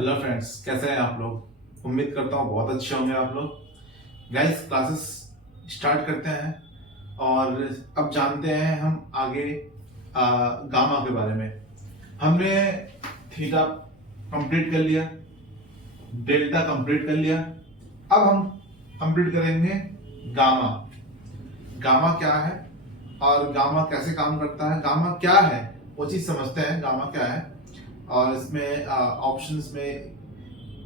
Hello friends, कैसे हैं आप लोग। उम्मीद करता हूँ बहुत अच्छे होंगे आप लोग। गाइस, क्लासेस स्टार्ट करते हैं और अब जानते हैं हम आगे गामा के बारे में। हमने थीटा कंप्लीट कर लिया, डेल्टा कंप्लीट कर लिया। अब हम कंप्लीट करेंगे गामा। गामा क्या है और गामा कैसे काम करता है, गामा क्या है वो चीज समझते हैं। गामा क्या है और इसमें ऑप्शंस में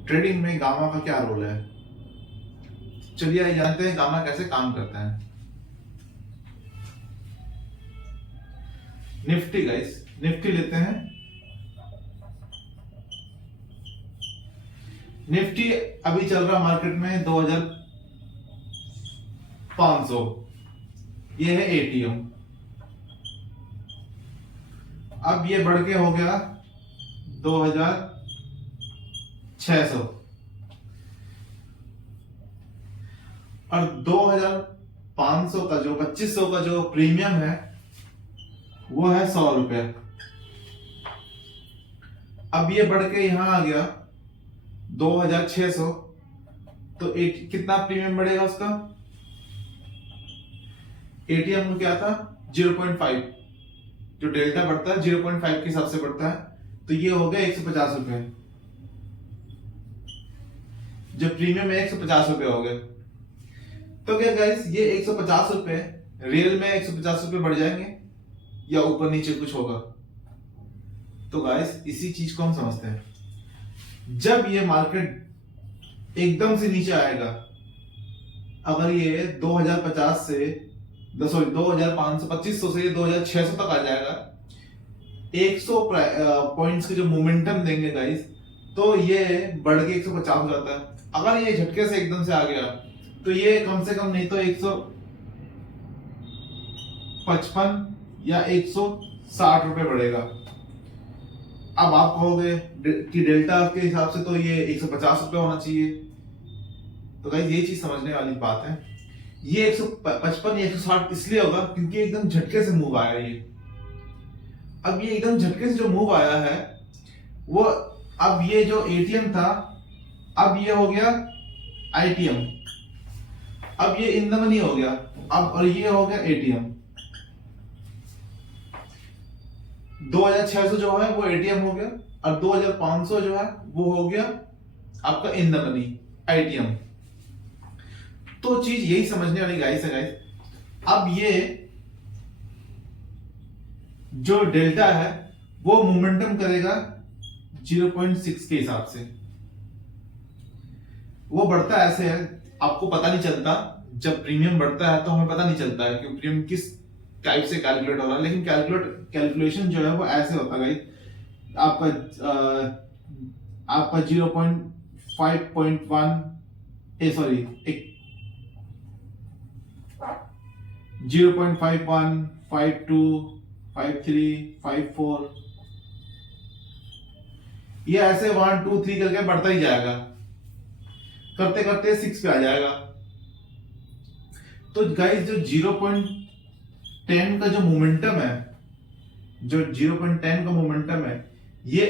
ट्रेडिंग में गामा का क्या रोल है। चलिए आइए जानते हैं गामा कैसे काम करता है। निफ्टी गाइस, निफ्टी लेते हैं। निफ्टी अभी चल रहा मार्केट में 2500। ये है एटीएम। अब ये बढ़ के हो गया 2600 और 2500 का जो 2500 का जो प्रीमियम है वो है 100 रुपए। अब ये बढ़ के यहां आ गया 2600, तो कितना प्रीमियम बढ़ेगा उसका। एटीएम में क्या था 0.5, जो डेल्टा बढ़ता है 0.5 के हिसाब से बढ़ता है, तो ये हो गया 150 रुपए। जो प्रीमियम है 150 रुपए हो गए। तो क्या गाइस, ये 150 रुपए रियल में 150 रुपए बढ़ जाएंगे या ऊपर नीचे कुछ होगा। तो गाइस, इसी चीज को हम समझते हैं। जब ये मार्केट एकदम से नीचे आएगा, अगर ये 2050 से 2500 2500 से 2600 तक आ जाएगा, 100 पॉइंट्स के जो मोमेंटम देंगे गाइस, तो ये बढ़ के 150 हो जाता है। अगर ये झटके से एकदम से आ गया तो ये कम से कम नहीं तो 155 या 160 रुपए बढ़ेगा। अब आप कहोगे कि डेल्टा के हिसाब से तो ये 150 रुपए होना चाहिए। तो गाइस, ये चीज समझने वाली बात है। ये 155 या 160 इसलिए होगा क्योंकि एकदम झटके से मूव आया ये। अब ये एकदम झटके से जो मूव आया है वो, अब ये जो एटीएम था अब ये हो गया आईटीएम। अब ये इन द मनी हो गया अब, और ये हो गया एटीएम। 2600 जो है वो एटीएम हो गया और 2500 जो है वो हो गया आपका इन द मनी आईटीएम। तो चीज यही समझने वाली गाइस है गाइस। अब ये जो डेल्टा है वो मोमेंटम करेगा 0.6 के हिसाब से। वो बढ़ता ऐसे है, आपको पता नहीं चलता। जब प्रीमियम बढ़ता है तो हमें पता नहीं चलता है कि प्रीमियम किस टाइप से कैलकुलेट हो रहा है, लेकिन कैलकुलेशन जो है वो ऐसे होता है। आपका 0.5.1 सॉरी 0.51 52 53 54 ये ऐसे 1 2 3 करके बढ़ता ही जाएगा, करते करते 6 पे आ जाएगा। तो गाइस, जो 0.10 का जो मोमेंटम है, जो 0.10 का मोमेंटम है, ये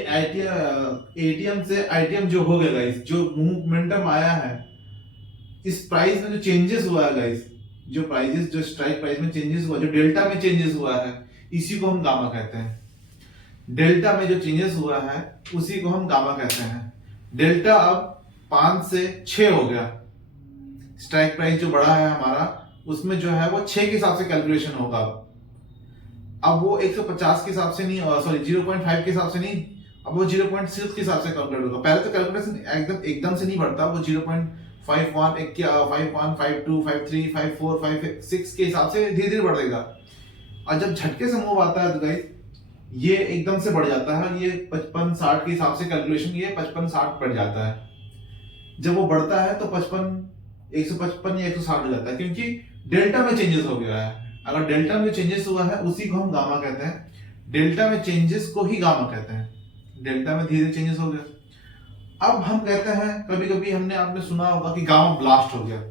एटीएम से आईटीएम जो हो गया गाइस, जो मोमेंटम आया है, इस प्राइस में जो चेंजेस हुआ है गाइस, जो प्राइजेस जो स्ट्राइक प्राइस में चेंजेस हुआ, जो डेल्टा में चेंजेस हुआ है, इसी को हम गामा कहते हैं। डेल्टा में जो चेंजेस हुआ है उसी को हम गामा कहते हैं। डेल्टा अब 5 से 6 हो गया। स्ट्राइक प्राइस जो बढ़ा है हमारा, उसमें जो है वो 6 के हिसाब से कैलकुलेशन होगा। अब वो 150 के हिसाब से नहीं, सॉरी 0.5 के हिसाब से नहीं, अब वो 0.6 के हिसाब से कैलकुलेट होगा। पहले तो कैलकुलेशन एकदम से नहीं बढ़ता, वो 0.51 51 52 53 54 56 के हिसाब से धीरे धीरे बढ़ेगा। और जब झटके से मूव आता है तो गाइस, ये एकदम से बढ़ जाता है। ये 55 60 के हिसाब से कैलकुलेशन ये 55 60 बढ़ जाता है। जब वो बढ़ता है तो 155 या 160 हो जाता है, क्योंकि डेल्टा में चेंजेस हो गया है। अगर डेल्टा में चेंजेस हुआ है उसी को हम गामा कहते हैं। डेल्टा में चेंजेस को ही गामा कहते हैं। डेल्टा में धीरे चेंजेस हो गया। अब हम कहते हैं, कभी कभी आपने सुना होगा कि गामा ब्लास्ट हो गया।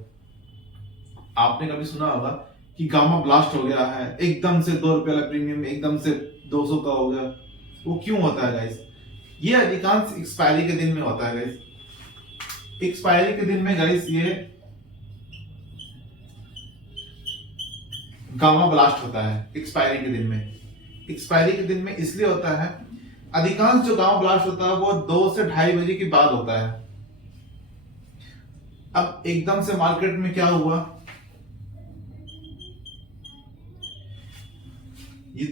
आपने कभी सुना होगा कि गामा ब्लास्ट हो गया है, एकदम से 2 रुपए वाला प्रीमियम एकदम से 200 का हो गया। वो क्यों होता है गाइस? ये अधिकांश एक्सपायरी के दिन में होता है गाइस। एक्सपायरी के दिन में गाइस ये गामा ब्लास्ट होता है एक्सपायरी के दिन में। एक्सपायरी के दिन में इसलिए होता है, अधिकांश जो गामा ब्लास्ट होता है वो 2 से 2:30 बजे के बाद होता है। अब एकदम से मार्केट में क्या हुआ, ये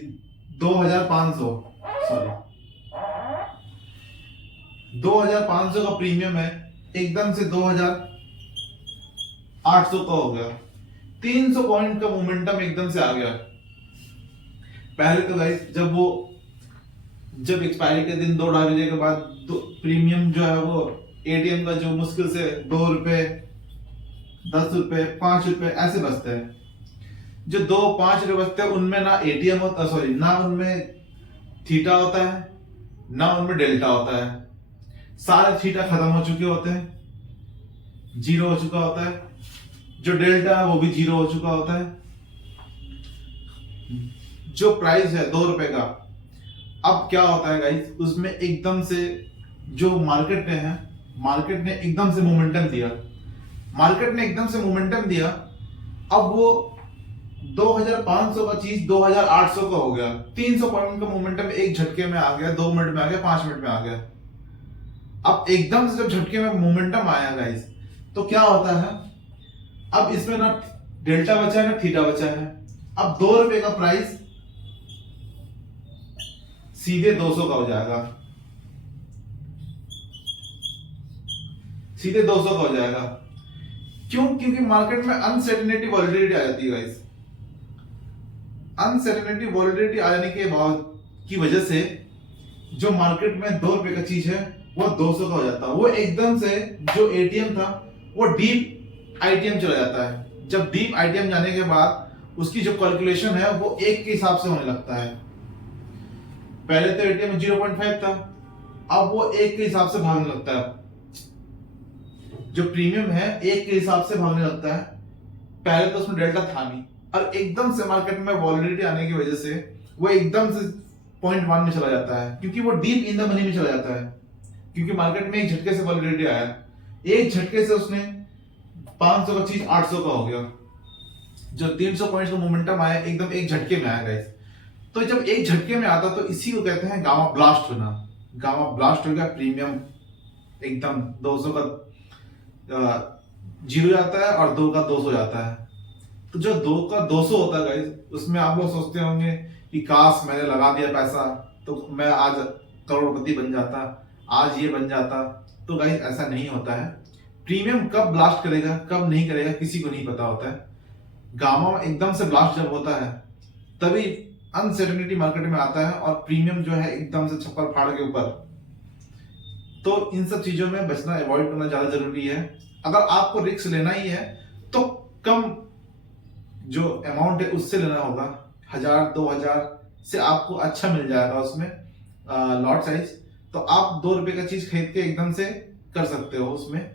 2500 का प्रीमियम है, एकदम से 2800 का हो गया। 300 पॉइंट का मोमेंटम एकदम से आ गया। पहले तो गाइस जब एक्सपायरी के दिन 2-2:30 बजे के बाद प्रीमियम जो है वो एटीएम का जो मुश्किल से 2 रुपए, 10 रुपए, 5 रुपए ऐसे बचते हैं। जो 2-5 रुपए बचते हैं उनमें ना एटीएम होता, सॉरी, ना उनमें थीटा होता है, ना उनमें डेल्टा होता है। सारे थीटा खत्म हो चुके होते हैं, जीरो हो चुका होता है। जो डेल्टा है वो भी जीरो हो चुका होता है। जो प्राइस है 2 रुपए का, अब क्या होता है गाइस, उसमें एकदम से जो मार्केट ने एकदम से मोमेंटम दिया। अब वो 2500 का चीज 2800 का हो गया। 300 पॉइंट का मोमेंटम एक झटके में आ गया, 2 मिनट में आ गया, 5 मिनट में आ गया। अब एकदम से जब झटके में मोमेंटम आया गाइस, तो क्या होता है, अब इसमें ना डेल्टा बचा है ना थीटा बचा है। अब 2 रुपए का प्राइस सीधे 200 का हो जाएगा, सीधे 200 का हो जाएगा। क्यों? क्योंकि मार्केट में अनसर्टेनिटी वॉलेटिलिटी आ जाती है गाइस। अनसर्टेनिटी वॉलेटिलिटी आ जाने के बाद की वजह से जो मार्केट में 2 रुपए का चीज है वो 200 का हो जाता है। वो एकदम से जो एटीएम था वो डीप आईटीएम चला जाता है। जब डीप आईटीएम जाने के बाद उसकी जो कैलकुलेशन है वो 1 के हिसाब से होने लगता है। पहले तो एटीएम 0.5 था, अब वो 1 के हिसाब से भागने लगता है। जो प्रीमियम है 1 के हिसाब से भागने लगता है। पहले तो उसमें डेल्टा था नहीं, और एकदम से मार्केट में वॉलेटिलिटी आने की वजह से वो एकदम से 0.1 में चला जाता है, क्योंकि वो डीप इन द मनी में चला जाता है। क्योंकि मार्केट में एक झटके से वॉलेटिलिटी आया, एक झटके से उसने 500 का चीज 800 का हो गया। जो 300 पॉइंट्स का मोमेंटम आया एकदम एक झटके में आया गाइस। तो जब एक झटके में आता तो इसी को कहते हैं गामा ब्लास्ट होना। गामा ब्लास्ट हो गया, प्रीमियम एकदम 200 का 0 जाता है और 2 का 200 जाता है। तो जो 2 का 200 होता है गाइस, उसमें आप लोग सोचते होंगे कि काश मैंने लगा दिया पैसा तो मैं आज करोड़पति बन जाता, आज ये बन जाता। तो गाइस ऐसा नहीं होता है। प्रीमियम कब ब्लास्ट करेगा कब नहीं करेगा किसी को नहीं पता होता है। गामा एकदम से ब्लास्ट जब होता है तभी अनसर्टेनिटी मार्केट में आता है और प्रीमियम जो है एकदम से छप्पर फाड़ के ऊपर। तो इन सब चीजों में बचना, अवॉइड करना ज्यादा जरूरी है। अगर आपको रिस्क लेना ही है तो कम जो अमाउंट है उससे लेना होगा। 1000-2000 से आपको अच्छा मिल जाएगा उसमें लॉट साइज। तो आप 2 रुपए का चीज खरीद के एकदम से कर सकते हो उसमें।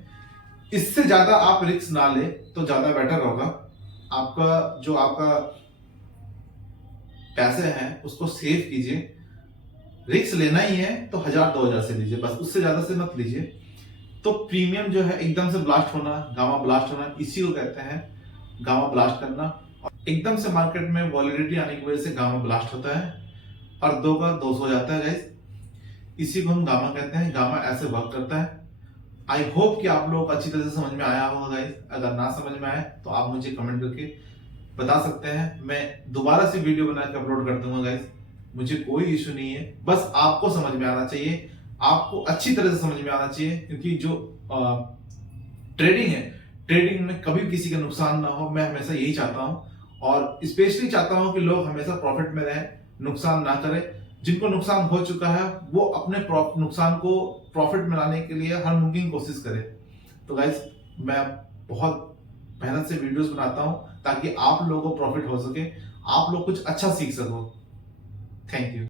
इससे ज्यादा आप रिस्क ना ले तो ज्यादा बेटर होगा। आपका पैसे हैं उसको सेव कीजिए। रिस्क लेना ही है तो 1000-2000 से लीजिए, बस उससे ज्यादा से मत लीजिए। तो प्रीमियम जो है एकदम से ब्लास्ट होना, गामा ब्लास्ट होना, इसी को कहते हैं गामा ब्लास्ट करना। एकदम से मार्केट में वॉलेटिलिटी आने की वजह से गामा ब्लास्ट होता है और 2 का 200 हो जाता है गाइस। इसी को हम गामा कहते हैं। गामा ऐसे वर्क करता है। आई होप कि आप लोगों को अच्छी तरह से समझ में आया होगा गाइस। अगर ना समझ में आए तो आप मुझे कमेंट करके बता सकते हैं, मैं दोबारा से वीडियो बना के अपलोड कर दूंगा गाइस। मुझे कोई इशू नहीं है, बस आपको समझ में आना चाहिए, आपको अच्छी तरह से समझ में आना चाहिए। क्योंकि जो ट्रेडिंग है, ट्रेडिंग में कभी किसी का नुकसान ना हो, मैं हमेशा यही चाहता हूं। और स्पेशली चाहता हूं कि लोग हमेशा प्रॉफिट में रहें, नुकसान ना करें। जिनको नुकसान हो चुका है वो अपने नुकसान को प्रॉफिट में लाने के लिए हर मुमकिन कोशिश करें। तो गाइस मैं बहुत मेहनत से वीडियोस बनाता हूं ताकि आप लोगों को प्रॉफिट हो सके, आप लोग कुछ अच्छा सीख सको। Thank you.